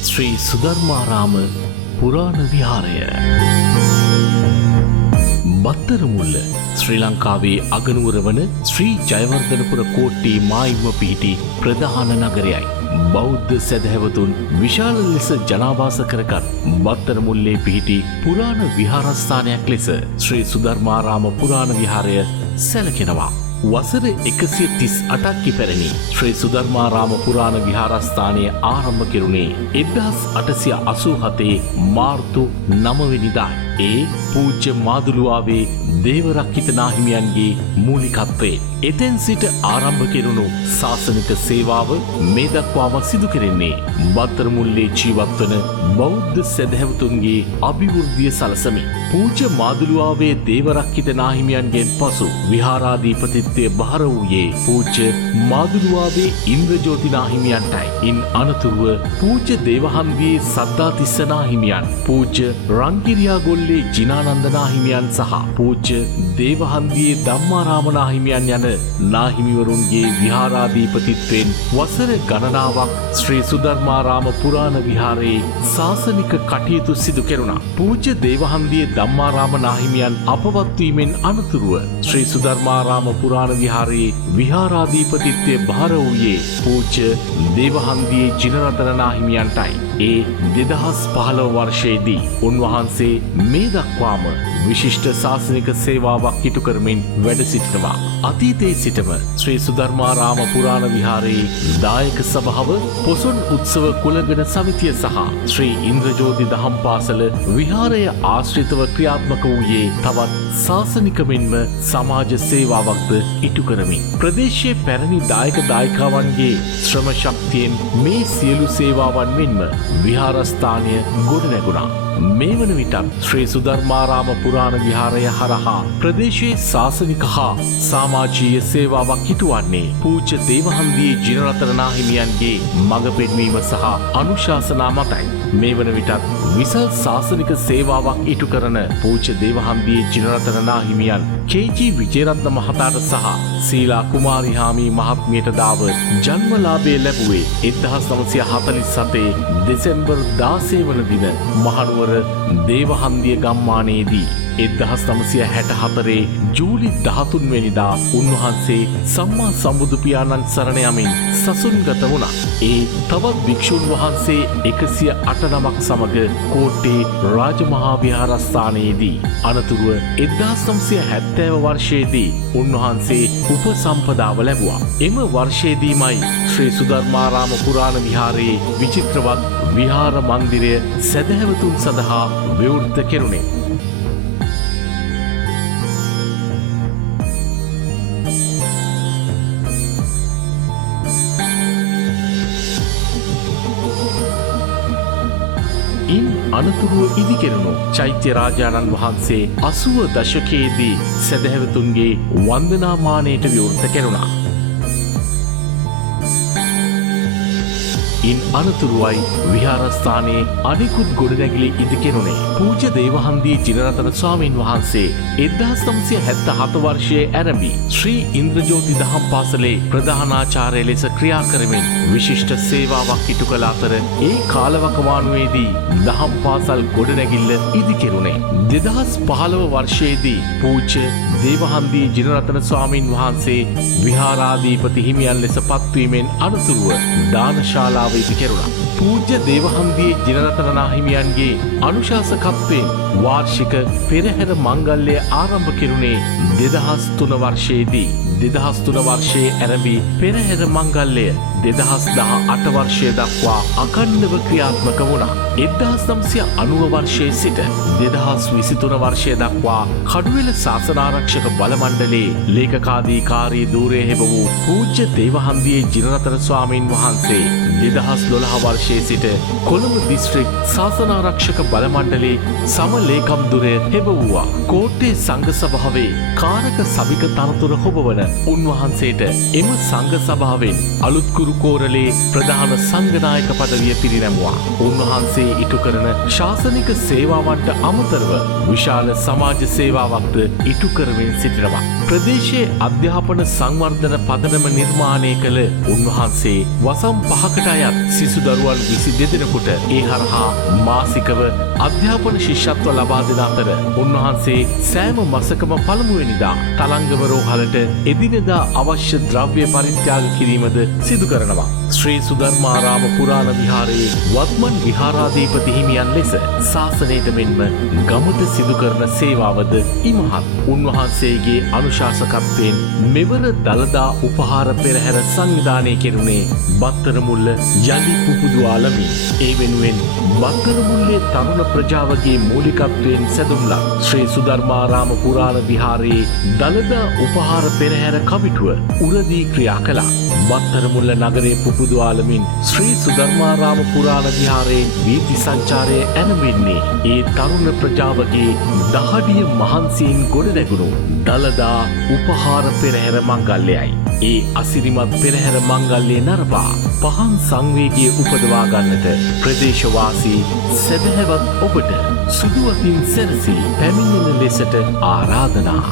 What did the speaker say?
ශ්‍රී සුධර්මාරාම පුරාණ විහාරය. බත්තරමුල්ල ශ්‍රී ලංකාවේ අගනුවර වන ශ්‍රී ජයවර්ධනපුර කෝට්ටේ මායිම්ව පිහිටි ප්‍රධාන නගරයයි. බෞද්ධ සැදැහැවතුන් විශාල ලෙස ජනාවාස කරගත් බත්තරමුල්ලේ පිහිටි පුරාණ විහාරස්ථානයක් ලෙස ශ්‍රී සුධර්මාරාම පුරාණ විහාරය සැලකෙනවා. වසර 138ක් ඉපැරණි ශ්‍රී සුධර්මාරාම පුරාණ විහාරස්ථානය ආරම්භ කෙරුණේ 1887 මාර්තු 9 වෙනිදා. ඒ පූජ්‍ය මාදුළුවාවේ දේවරක්කිත නාහිමියන්ගේ මූලිකත්වයෙන් එතෙන් සිට ආරම්භ කෙරුණු ශාසනික සේවාව මේ දක්වාම සිදු කෙරෙන්නේ බත්තරමුල්ලේ ජීවත් වන බෞද්ධ සැදැහැවතුන්ගේ අභිවෘද්ධිය සලසමි. පූජ්‍ය මාදුළුවාවේ දේවරක්කිත නාහිමියන්ගෙන් පසු විහාරාධිපතිත්වය බහර වූයේ පූජ්‍ය මාදුළුවාවේ ඉන්ද්‍රජෝති නාහිමියන්ටයි. ඉන් අනතුරුව පූජ්‍ය දේවහන්දියේ සද්ධාතිස්ස නාහිමියන්, පූජ්‍ය රංගිරියාගොල්ලේ ජිනානන්ද නාහිමියන් සහ පූජ්‍ය දේවහන්දියේ ධම්මාරාම නාහිමියන් යන නාහිමිවරුන්ගේ විහාරාධිපතිත්වයෙන් වසර ගණනාවක් ශ්‍රී සුධර්මාරාම පුරාණ විහාරයේ ශාසනික කටයුතු සිදු කෙරුණා. පූජ්‍ය දේවහන්දියේ ධම්මාරාම නාහිමියන් අපවත් වීමෙන් අනතුරුව ශ්‍රී සුධර්මාරාම පුරාණ විහාරයේ විහාරාධිපතිත්වය බහර වූයේ පූජ්‍ය දේවහන්දියේ ජිනරතන නාහිමියන්ටයි. ඒ 2015 වර්ෂයේදී උන්වහන්සේ මේ දක්වාම විශිෂ්ට ශාසනික සේවාවක් ඉටු කරමින් වැඩ සිටිනවා. අතීතයේ සිටම ශ්‍රී සුධර්මාරාම පුරාණ විහාරයේ දායක සභාව, පොසොන් උත්සව කුලගණ සමිතිය සහ ශ්‍රී ඉන්ද්‍රජෝති දහම් පාසල විහාරය ආශ්‍රිතව ක්‍රියාත්මක වූයේ තවත් ශාසනික මෙන්ම සමාජ සේවාවක්ද ඉටු කරමින්. ප්‍රදේශයේ පැරණි දායක දායිකාවන්ගේ ශ්‍රම ශක්තියෙන් මේ සියලු සේවාවන් මෙන්ම විහාරස්ථානය ගොඩනැගුණා. මේ වන විටත් ශ්‍රී සුධර්මාරාම පුරාණ විහාරය හරහා ප්‍රදේශයේ ශාසනික හා සමාජීය සේවාවක් ඉටුවන්නේ පූජ්‍ය දේවහන්දියේ ජිනරතන නාහිමියන්ගේ මඟ පෙන්වීම සහ අනුශාසනා මතයි. මේ වන විටත් විසල් ශාසනික සේවාවක් ඉටු කරන පූජ්‍ය දේවහන්දියේ ජිනරතන නාහිමියන් කේ.ජී. විජේරත්න මහතාට සහ සීලා කුමාරි හාමි මහත්මියට දාව ජන්මලාභය ලැබුවේ 1947 දෙසැම්බර් 16 වන දින මහනුවර දේවහන්දිය ගම්මානයේදී. 1964 ජූලි 13 වෙනිදා උන්වහන්සේ සම්මා සම්බුදු පියාණන් සරණ යමින් සසුන්ගත වුණා. ඒ තවත් භික්ෂුන් වහන්සේ 108 නමක් සමග කෝට්ටේ රාජමහා විහාරස්ථානයේදී. අනතුරුව 1970 වර්ෂයේදී උන්වහන්සේ උපසම්පදාව ලැබුවා. එම වර්ෂයේදීමයි ශ්‍රී සුධර්මාරාම පුරාණ විහාරයේ විචිත්‍රවත් විහාර මන්දිරය සැදැහැවතුන් සඳහා විවෘත කෙරුණේ. ඉන් අනතුරුව ඉදිකෙරුණු චෛත්‍ය රාජාණන් වහන්සේ 80 දශකයේදී සැදැහැවතුන්ගේ වන්දනාමානයට විවෘත කෙරුණා. ඉන් අනතුරුවයි විහාරස්ථානයේ අනිකුත් ගොඩනැගිලි ඉදිකෙරුණේ. පූජ්‍ය දේවහන්දියේ ජිනරතන ස්වාමීන් වහන්සේ 1977 වර්ෂයේ ආරම්භී ශ්‍රී ඉන්ද්‍රජෝති දහම් පාසලේ ප්‍රධානාචාර්ය ලෙස ක්‍රියා කරමින් විශිෂ්ට සේවාවක් ඉටු කළ අතර ඒ කාලවකවානුවේදී දහම් පාසල් ගොඩනැගිල්ල ඉදිකෙරුණේ. 2015 වර්ෂයේදී පූජ්‍ය දේවහන්දියේ ජිනරතන ස්වාමීන් වහන්සේ විහාරාධිපති හිමියන් ලෙස පත්වීමෙන් අනතුරුව දානශාලාව ඉදිකෙරුණා. පූජ්‍ය දේවහන්දියේ ජිනරතන නාහිමියන්ගේ අනුශාසකත්වයෙන් වාර්ෂික පෙරහැර මංගල්‍යය ආරම්භ කෙරුණේ 2003 වර්ෂයේදී. 2003 වර්ෂයේ ආරම්භී පෙරහැර මංගල්‍යය 2018 වර්ෂය දක්වා අඛණ්ඩව ක්‍රියාත්මක වුණා. 1990 වර්ෂයේ සිට 2023 වර්ෂය දක්වා කඩුවෙල ශාසනාරක්ෂක බල මණ්ඩලයේ ලේකකාධිකාරී ධූරය හෙබ වූ පූජ්‍ය දේවහන්දියේ ජිනරතන ස්වාමීන් වහන්සේ 2012 වර්ෂයේ සිට කොළඹ දිස්ත්‍රික් ශාසනාරක්ෂක බල මණ්ඩලයේ සම ලේකම් ධුරය හෙබ වූවා. කෝට්ටේ සංඝ සභාවේ කාරක සභික තනතුර හොබවන උන්වහන්සේට එම සංඝ සභාවෙන් අලුත්කුරු කෝරළේ ප්‍රධාන සංඝනායක පදවිය පිරිනැමුවා. උන්වහන්සේ ඉටු කරන ශාසනික සේවාවන්ට අමතරව විශාල සමාජ සේවාවක්ද ඉටු කරමින් සිටිනවා. ප්‍රදේශයේ අධ්‍යාපන සංවර්ධන පදනම නිර්මාණය කළ උන්වහන්සේ වසම් 5කට අයත් සිසු දරුවන් 22 දෙනෙකුට ඒ හරහා මාසිකව අධ්‍යාපන ශිෂ්‍යත්ව ලබා දෙන අතර උන්වහන්සේ සෑම මාසකම පළමුවෙනිදා තලංගම රෝහලට එදිනෙදා අවශ්‍ය ද්‍රව්‍ය පරිත්‍යාග කිරීමද සිදු කරනවා. ශ්‍රී සුධර්මාරාම පුරාණ විහාරයේ වත්මන් විහාරාධිපති හිමියන් ලෙස ශාසනයට මෙන්ම ගමට සිදු කරන සේවාවද ඉමහත්. උන්වහන්සේගේ අනුශාසකත්වයෙන් මෙවර දළදා උපහාර පෙරහැර සංවිධානය කෙරුණේ බත්තරමුල්ල යලි පුපුදුවාලමින්. ඒ වෙනුවෙන් බත්තරමුල්ලේ තරුණ ප්‍රජාවගේ මූලිකත්වයෙන් සැදුම්ලත් ශ්‍රී සුධර්මාරාම පුරාණ විහාරයේ දළදා උපහාර පෙරහැර කමිටුව උරදී ක්‍රියා කළා. බත්තරමුල්ල නගරයේ පුපුදුවාලමින් ශ්‍රී සුධර්මාරාම පුරාණ විහාරයේ වීථි සංචාරය ඇරඹෙන්නේ ඒ තරුණ ප්‍රජාවගේ දහඩිය මහන්සියෙන් ගොඩනැගුණු දළදා උපහාර පෙරහැර මංගල්‍යයයි. ඒ අසිරිමත් පෙරහැර මංගල්‍යය නරඹා පහන් සංවේගය උපදවා ගන්නට ප්‍රදේශවාසී සැදැහැවත් ඔබට සුදුවතින් සැරසී පැමිණෙන ලෙසට ආරාධනා.